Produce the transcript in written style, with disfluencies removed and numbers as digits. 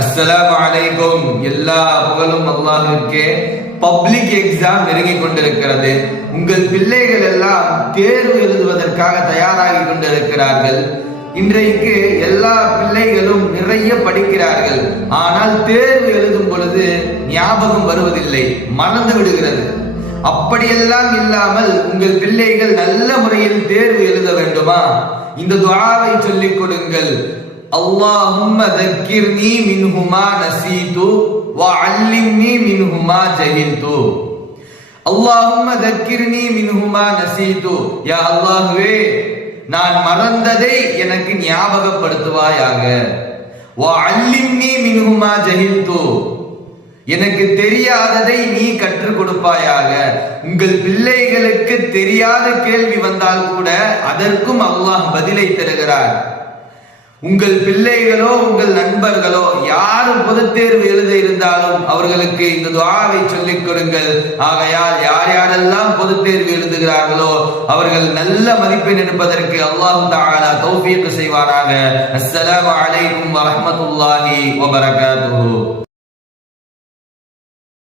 அஸ்ஸலாமு அலைக்கும். எல்லா புகழும் அல்லாஹ்விற்கே. பப்ளிக் எக்ஸாம் நெருங்கிக் கொண்டிருக்கிறது. உங்கள் பிள்ளைகள் எல்லாம் தேர்வு எழுதுவதற்காக தயாராகி கொண்டிருக்கிறார்கள். இன்றைக்கு எல்லா பிள்ளைகளும் நிறைய படிக்கிறார்கள். ஆனால் தேர்வு எழுதும் பொழுது ஞாபகம் வருவதில்லை, மறந்து விடுகிறது. அப்படியெல்லாம் இல்லாமல் உங்கள் பிள்ளைகள் நல்ல முறையில் தேர்வு எழுத வேண்டுமா? இந்த துஆவை சொல்லிக் கொடுங்கள். அல்லாஹும்ம தக்கிர்னி மின்ஹுமா நஸீது வ அல்லிம்னி மின்ஹுமா ஜஹில்து. அல்லாஹும்ம தக்கிர்னி மின்ஹுமா நஸீது. யா அல்லாஹ்வே, நான் மறந்ததை எனக்கு ஞாபகப்படுத்துவாயாக. வ அல்லிம்னி மின்ஹுமா ஜஹில்து. எனக்கு தெரியாததை நீ கற்றுக் கொடுப்பாயாக. உங்கள் பிள்ளைகளுக்கு தெரியாத கேள்வி வந்தால் கூட அதற்கும் அல்லாஹ் பதிலை தருகிறார். உங்கள் பிள்ளைகளோ உங்கள் நண்பர்களோ யாரும் பொதுத் தேர்வு எழுத இருந்தாலும் அவர்களுக்கு இந்த துஆவை சொல்லிக் கொடுங்கள். ஆகையால் யார் யாரெல்லாம் பொதுத் தேர்வு எழுதுகிறார்களோ அவர்கள் நல்ல மதிப்பெண் எடுப்பதற்கு அல்லாஹ் தஆலா தௌஃபீக் செய்வாராக. அஸ்ஸலாமு அலைக்கும் வரஹ்மத்துல்லாஹி வபரகாத்துஹு.